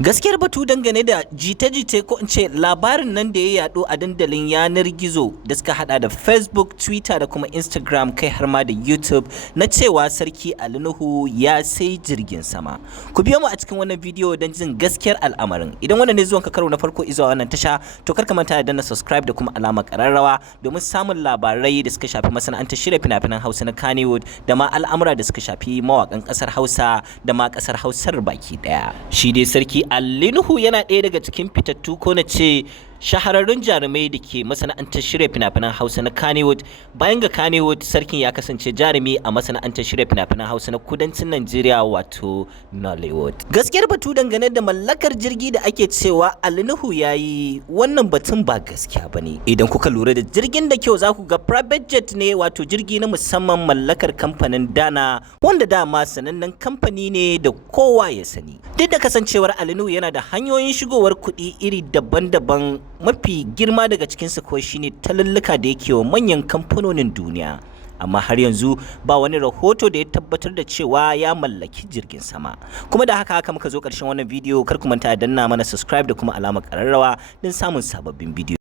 Gaskiyar batu dangane da jita-jita ko in ce labarin nan da ya yaɗo a dandalin yanar gizo da suka hada da Facebook, Twitter da kuma Instagram kai har ma da YouTube na cewa sarki Ali Nuhu ya sai jirgin sama. Ku biyo mu a cikin wannan bidiyo don jin gaskiyar al'amarin. Idan wannan ne zuwan ka karo na farko izuwa wannan tasha, to kar ka manta da danna subscribe da kuma alamar kararrawa domin samun labarai da suka shafi masana'antar shirya fina-finan Hausa na kannywood da ma al'amura da suka shafi mawakan kasar Hausa da ma kasar Hausar baki daya. Shi dai sarki Ali Nuhu yana ɗaya daga cikin fitattu ko na ce shahararrun jarumai da ke masana'antar shirya fina-finan Hausa na kannywood. Bayan ga kannywood, sarkin ya kasance jarumi a masana'antar shirya fina-finan Hausa na kudancin Najeriya wato Nollywood. Gaskiyar batu dangane da mallakar jirgi da ake cewa Ali Nuhu ya yi, wannan batun ba gaskiya ba ne. Idan kuka lura da jirgin da kyau za ku ga private jet ne, wato jirgi na musamman mallakar kamfanin Dana, wanda dama sanannen kamfani ne da kowa ya sani. Duk da kasancewar Ali Nuhu yana da hanyoyin shigowar kuɗi iri daban-daban, mafi girma daga cikinsu kuwa shine talallaka da yake wa manyan kamfanonin duniya, amma har yanzu ba wani rahoto da ya tabbatar da cewa ya mallaki jirgin sama. Kuma da haka muka zo ƙarshen wannan bidiyo. Kar ku manta da danna mana subscribe da kuma alamar ƙararrawa don samun sababbin bidiyo.